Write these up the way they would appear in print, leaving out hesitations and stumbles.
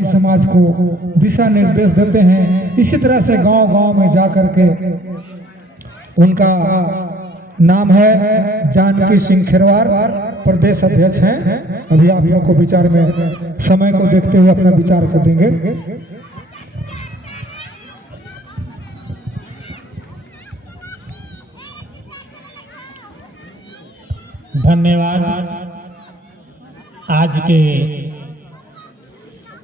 आदिवासी समाज को दिशा निर्देश देते हैं। इसी तरह से गांव-गांव में जा करके उनका नाम है जानकी सिंह खेरवार, प्रदेश अध्यक्ष हैं। अभी आप लोग को विचार में समय को देखते हुए अपना विचार को देंगे। धन्यवाद। आज के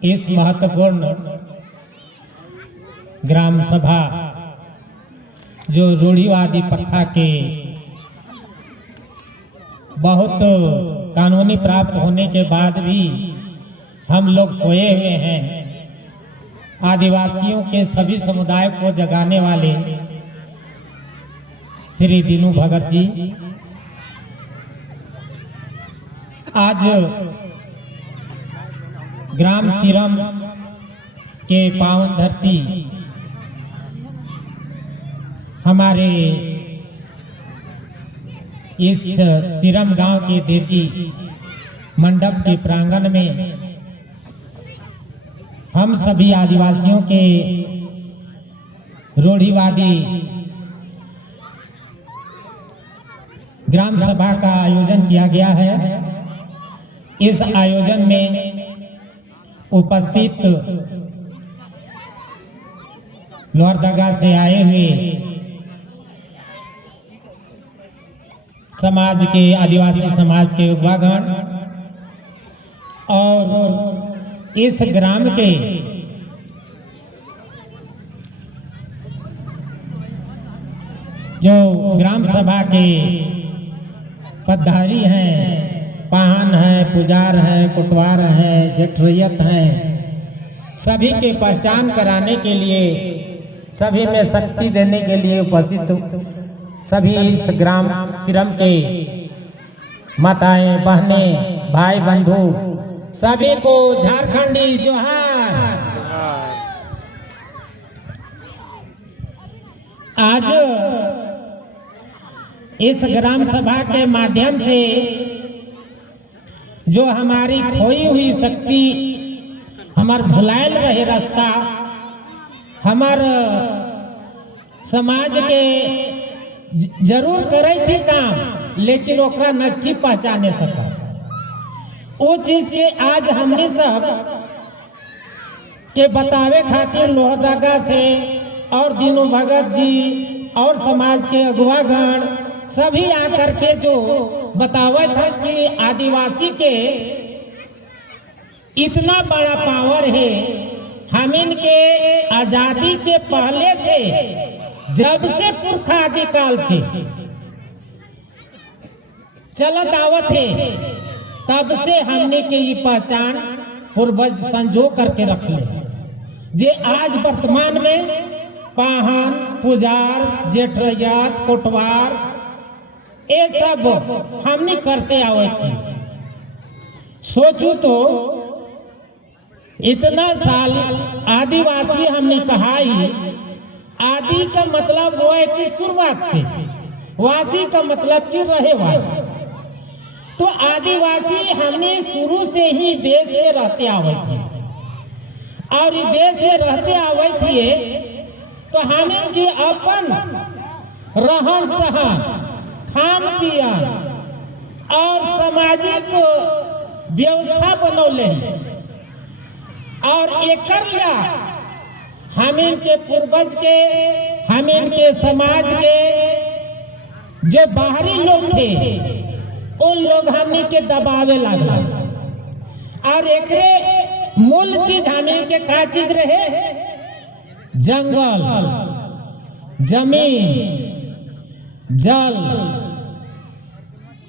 इस महत्वपूर्ण ग्राम सभा जो रूढ़िवादी प्रथा के बहुत कानूनी प्राप्त होने के बाद भी हम लोग सोए हुए हैं, आदिवासियों के सभी समुदाय को जगाने वाले श्री दीनू भगत जी आज ग्राम सिरम के पावन धरती हमारे इस सिरम गांव के देवी मंडप के प्रांगण में हम सभी आदिवासियों के रूढ़िवादी ग्राम सभा का आयोजन किया गया है। इस आयोजन में उपस्थित लोहरदगा से आए हुए समाज के आदिवासी समाज के युवागण और इस ग्राम के जो ग्राम सभा के पदाधिकारी हैं, पाहन है, पुजार है, कोटवार है, जेठरैयत है, सभी के पहचान कराने के लिए, सभी में शक्ति देने के लिए उपस्थित सभी इस ग्राम सिरम के माताएं, बहनें, भाई बंधु सभी को झारखंडी जोहार। आज इस ग्राम सभा के माध्यम से जो हमारी खोई हुई शक्ति, हमार भुलायल रहे रास्ता, हमार समाज के जरूर करे थी काम, लेकिन ओकरा नक्की पहचाने सका। वो चीज के आज हमने सब के बतावे खातिर लोहरदगा से और दीनू भगत जी और समाज के अगुवागण सभी आकर के जो बतावे था कि आदिवासी के इतना बड़ा पावर है। हम इनके आजादी के पहले से, जब से पुरखा आदिकाल से चलत आवत है, तब से हमने के ये पहचान पूर्वज संजो करके रख ले। जे आज वर्तमान में पाहन, पुजार, जेठरैयत, कोटवार ये सब हमने करते आवे थे। सोचू तो इतना साल आदिवासी हमने कहा ही, आदि का मतलब वो है कि शुरुआत से, वासी का मतलब कि रहे वाला। तो आदिवासी हमने शुरू से ही देश में रहते आवे थे, और इस देश में रहते आवे थे तो हम इनके अपन रहन सहन, खान पियन और सामाजिक व्यवस्था बनौले, और एकर ला हम इनके पूर्वज के, हम इनके समाज के जो बाहरी लोग थे, उन लोग हमने के दबावे लगला। और एकरे मूल चीज हमने के का चीज रहे? जंगल, जमीन, जल,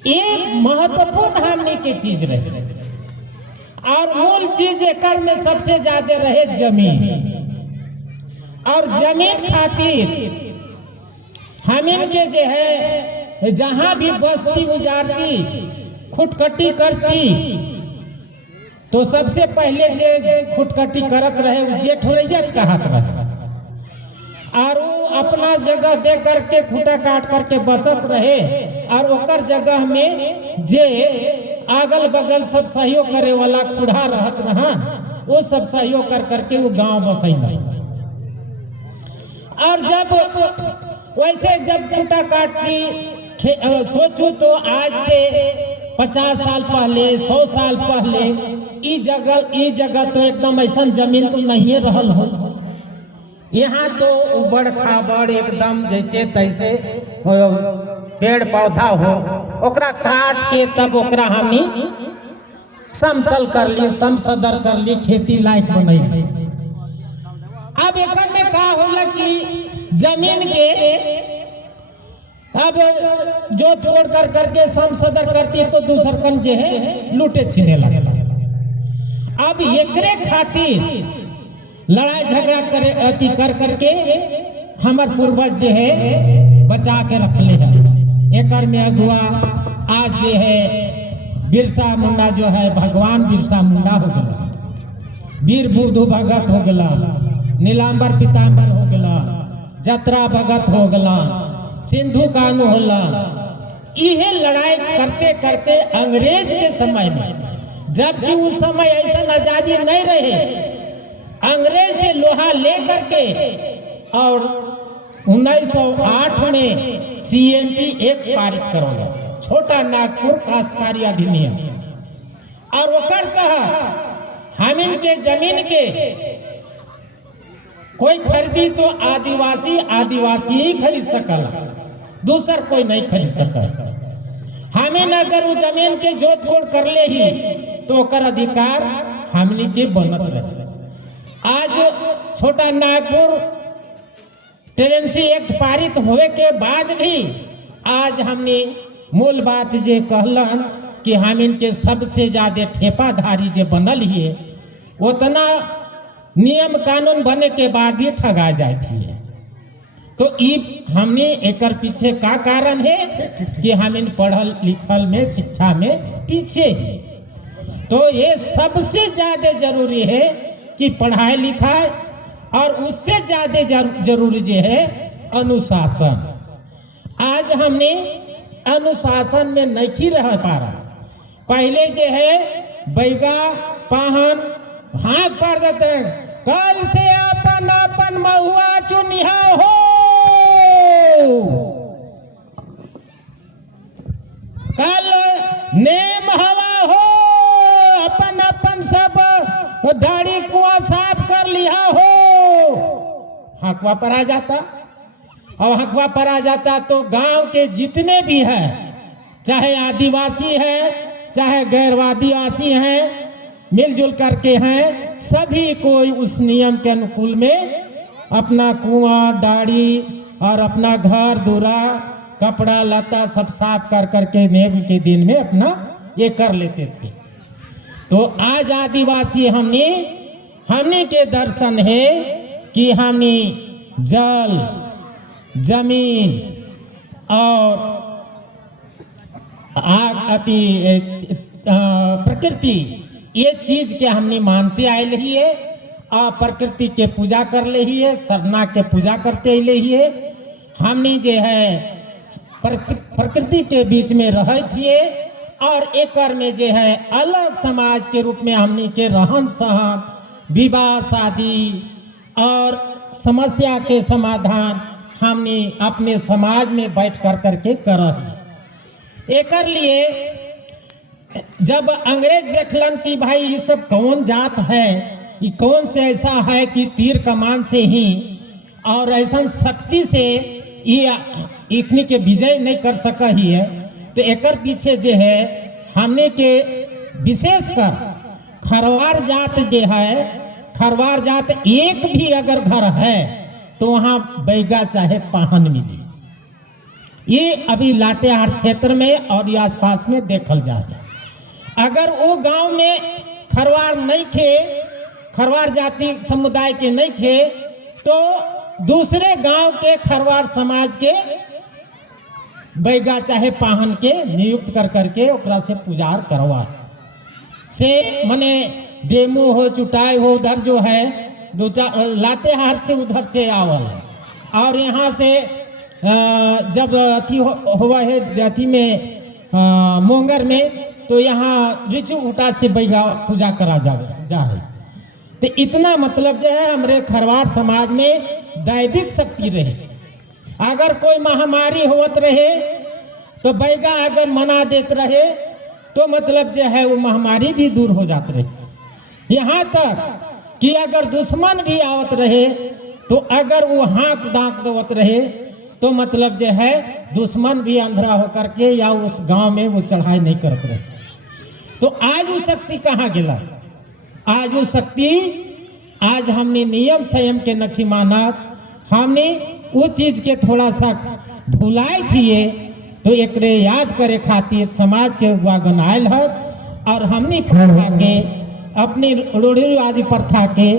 ये महत्वपूर्ण हमने की चीज रहे। और मूल चीज एकर में सबसे ज्यादा रहे जमीन। और जमीन खातिर हम इनके जो है जहां भी बस्ती उजारती, खुटकटी करती, तो सबसे पहले जे खुटकटी करत रहे वो जेठरैयत कहत रहे। और वो अपना जगह दे करके खूटा काट करके बसत रहे, और ओकर जगह में जे अगल बगल सब सहयोग करे वाला खुड़ा रहत रहा, वो सब सहयोग कर करके वो गांव बसैला। और जब वैसे जब खूटा काट की सोचो तो आज से 50 साल पहले 100 साल पहले ई जगह तो एकदम ऐसा जमीन तो नहीं रहल हो। यहाँ तो उबड़ खाबड़ एकदम जैसे तैसे पेड़ पौधा हो, ओकरा काट के तब ओकरा हमनी समतल कर ली, समसदर कर ली, खेती लायक बनैली। अब एक में का होला कि जमीन के अब जोत तोड़ कर करके समसदर करती तो दूसर कन जे है लूटे छीने लगला। अब एकरे खातिर लड़ाई झगड़ा करे अति कर करके हमार पूर्वज जे है बचा के रखले है। एकर में अगुआ आज जे है बिरसा मुंडा जो है भगवान बिरसा मुंडा हो गला, वीर बुधु भगत हो गला, नीलांबर पीतांबर हो गला, जतरा भगत हो गला, सिंधु कानू होला। इहे लड़ाई करते करते अंग्रेज के समय में, जबकि उस समय ऐसा आजादी नहीं रहे, अंग्रेज से लोहा लेकर के और 1908 में CNT एक्ट पारित करोगे, छोटा नागपुर काश्तकारी अधिनियम। और ओकर तहत हम इनके जमीन के कोई खरीदी तो आदिवासी ही खरीद सकला, दूसर कोई नहीं खरीद सकता। हमें अगर वो जमीन के जोत कोड़ कर ले ही तो ओकर अधिकार हमनी के बनत रहे। आज छोटा नागपुर टेनेंसी एक्ट पारित होवे के बाद भी आज हमने मूल बात जे कहलन कि हम इनके सबसे ज्यादा ठेपाधारी जे बनल है, उतना नियम कानून बने के बाद भी ठगा जाती है। तो हमने एकर पीछे का कारण है कि हम इन पढ़ल लिखल में शिक्षा में पीछे है। तो ये सबसे ज्यादा जरूरी है कि पढ़ाई लिखाई, और उससे ज्यादा जरूरी जो है अनुशासन। आज हमने अनुशासन में नहीं रह पा रहा। पहले जो है बैगा पाहन हाथ पड़ देते हैं, कल से अपन अपन महुआ चुनिहा हो, कल नेम हवा हो, अपन अपन सब दाढ़ी कुआं साफ कर लिया हो। हकवा पर आ जाता, और हकवा पर आ जाता तो गांव के जितने भी हैं, चाहे आदिवासी है चाहे गैरवादिवासी हैं, मिलजुल करके हैं, सभी कोई उस नियम के अनुकूल में अपना कुआं दाढ़ी और अपना घर दूरा कपड़ा लता सब साफ कर करके नेम के दिन में अपना ये कर लेते थे। तो आज आदिवासी हमने के दर्शन है कि हमने जल जमीन और आग अति प्रकृति ये चीज के हमने मानते आए रही है, और प्रकृति के पूजा कर ले ही है, सरना के पूजा करते ले ही है। हमने जो है प्रकृति के बीच में रहे थे, और एकर में जो है अलग समाज के रूप में हमने के रहन सहन, विवाह शादी और समस्या के समाधान हमने अपने समाज में बैठ कर करके कर। एकर लिए जब अंग्रेज देखलन कि भाई ये सब कौन जात है, ये कौन से ऐसा है कि तीर कमान से ही और ऐसा शक्ति से ये इतनी के विजय नहीं कर सका ही है, तो एकर पीछे जो है हमने के विशेषकर खरवार जात जो है, खरवार जात एक भी अगर घर है तो वहाँ बैगा चाहे पाहन मिली। ये अभी लातेहार क्षेत्र में और ये आसपास में देखल जाए। अगर वो गांव में खरवार नहीं थे, खरवार जाति समुदाय के नहीं थे, तो दूसरे गांव के खरवार समाज के बैगा चाहे पाहन के नियुक्त कर करके ओकरा से पुजार करवा से मने डेमो हो चुटाई हो, उधर जो है दो चार लातेहार से उधर से आवल, और यहाँ से जब अथी हुआ है अथी में मोंगर में, तो यहाँ रिचू उठा से बैगा पूजा करा जा है। तो इतना मतलब जो है हमारे खरवार समाज में दैविक शक्ति रहे। अगर कोई महामारी होत रहे तो बैगा अगर मना देते रहे तो मतलब जो है वो महामारी भी दूर हो जाते रहे। यहाँ तक कि अगर दुश्मन भी आवत रहे तो अगर वो हाँक दांक देवत रहे तो मतलब जो है दुश्मन भी अंधरा होकर के या उस गांव में वो चढ़ाई नहीं करते रहे। तो आज वो शक्ति कहाँ गिला? आज वो शक्ति, आज हमने नियम संयम के नखी मानत, हमने वो चीज के थोड़ा सा भुलाई थिए, तो एक याद करे खातिर समाज के वागन आयल है और हमने प्रथा के अपनी रूढ़िवादी प्रथा के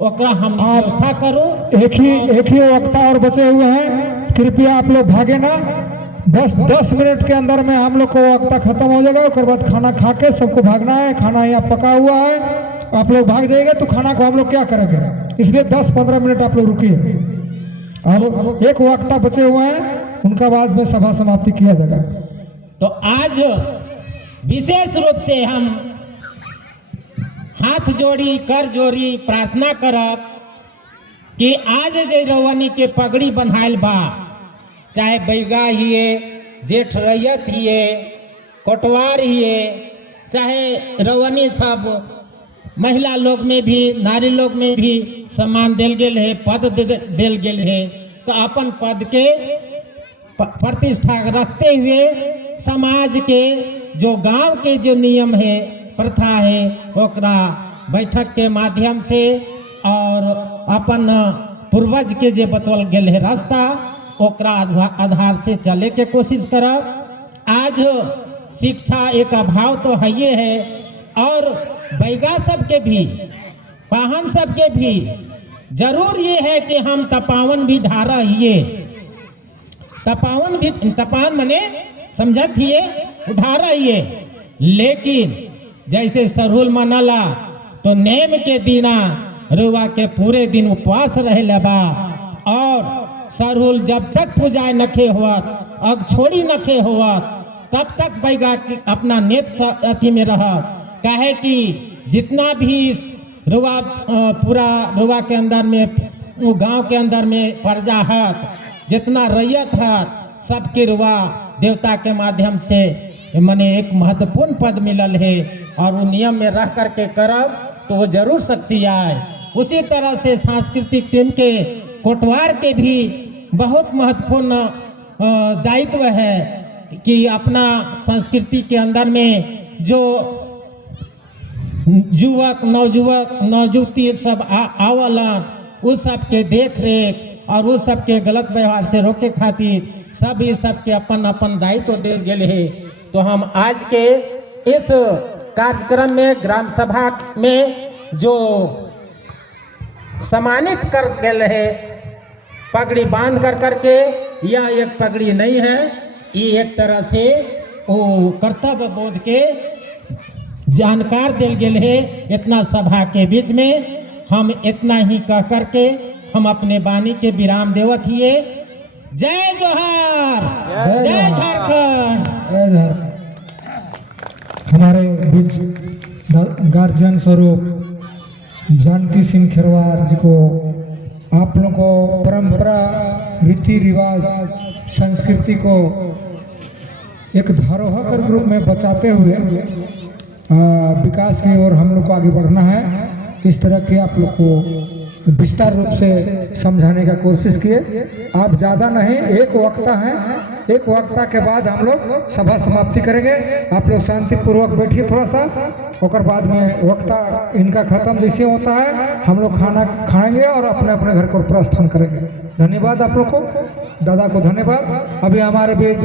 ओकरा हम व्यवस्था करो। एक ही वक्ता और बचे हुए हैं, कृपया आप लोग भागे ना। बस 10 मिनट के अंदर में हम लोग को वक्ता खत्म हो जाएगा। उसके बाद खाना खा के सबको भागना है। खाना यहाँ पका हुआ है, आप लोग भाग जाएंगे तो खाना को हम लोग क्या करेंगे, इसलिए 10-15 मिनट आप लोग रुकिए। अब एक वक्ता बचे हुए हैं, उनका बाद में सभा समाप्ति किया जाएगा। तो आज विशेष रूप से हम हाथ जोड़ी कर जोड़ी प्रार्थना करब कि आज जे रवनी के पगड़ी बंधाइल बा, चाहे बैगा हिए, जेठ रैयत हिए, कोटवार हिए, चाहे रवनी सब महिला लोग में भी, नारी लोग में भी सम्मान दिल गेल है, पद दिल गेल है। तो अपन पद के प्रतिष्ठा रखते हुए समाज के जो गांव के जो नियम है, प्रथा है, ओकरा बैठक के माध्यम से और अपन पूर्वज के जे बतवल गेल है रास्ता, ओकरा आधार से चले के कोशिश करब। आज शिक्षा एक अभाव तो है ये है, और बैगा सबके भी, पाहन सबके भी जरूर ये है कि हम तपावन भी ढारा हिए। तपावन भी, तपान मने समझत हिए, उठारा हिए। लेकिन जैसे सरहुल मनला तो नेम के दिना रुआ के पूरे दिन उपवास रहे लबा, और सरहुल जब तक पूजाए नखे हुआ, अग छोड़ी नखे हुआ, तब तक बैगा अपना नेत अथी में रहा। कहे कि जितना भी रुआ पूरा रुआ के अंदर में, गांव के अंदर में प्रजा है, जितना रैयत है, सबके रुआ देवता के माध्यम से मने एक महत्वपूर्ण पद मिलल है, और वो नियम में रह करके करब तो वो जरूर शक्ति आए। उसी तरह से सांस्कृतिक टीम के कोटवार के भी बहुत महत्वपूर्ण दायित्व है कि अपना संस्कृति के अंदर में जो युवक नवयुवती सब आवलन, उस सब के देख रेख और उस सब के गलत व्यवहार से रोके खातिर सभी सबके अपन अपन दायित्व दे गेल है। तो हम आज के इस कार्यक्रम में ग्राम सभा में जो सम्मानित कर गेल है, पगड़ी बांध कर करके, यह एक पगड़ी नहीं है, ये एक तरह से वो कर्तव्य बोध के जानकार दिल गेल है। इतना सभा के बीच में हम इतना ही कह करके हम अपने वाणी के विराम देवत हिए। जय जोहार, जय झारखंड। जय झारखंड। हमारे बीच गार्जियन स्वरूप जानकी सिंह खिरवार जी को आप लोगों को परंपरा, रीति रिवाज, संस्कृति को एक धरोहर के रूप में बचाते हुए विकास की ओर हम लोग को आगे बढ़ना है। इस तरह के आप लोग को विस्तार रूप से समझाने का कोशिश किए। आप ज़्यादा नहीं, एक वक्ता हैं, एक वक्ता के बाद हम लोग सभा समाप्ति करेंगे। आप लोग शांतिपूर्वक बैठिए थोड़ा सा, और बाद में वक्ता इनका खत्म जैसे होता है हम लोग खाना खाएंगे और अपने अपने घर को प्रस्थान करेंगे। धन्यवाद आप लोग को, दादा को धन्यवाद। अभी हमारे बीच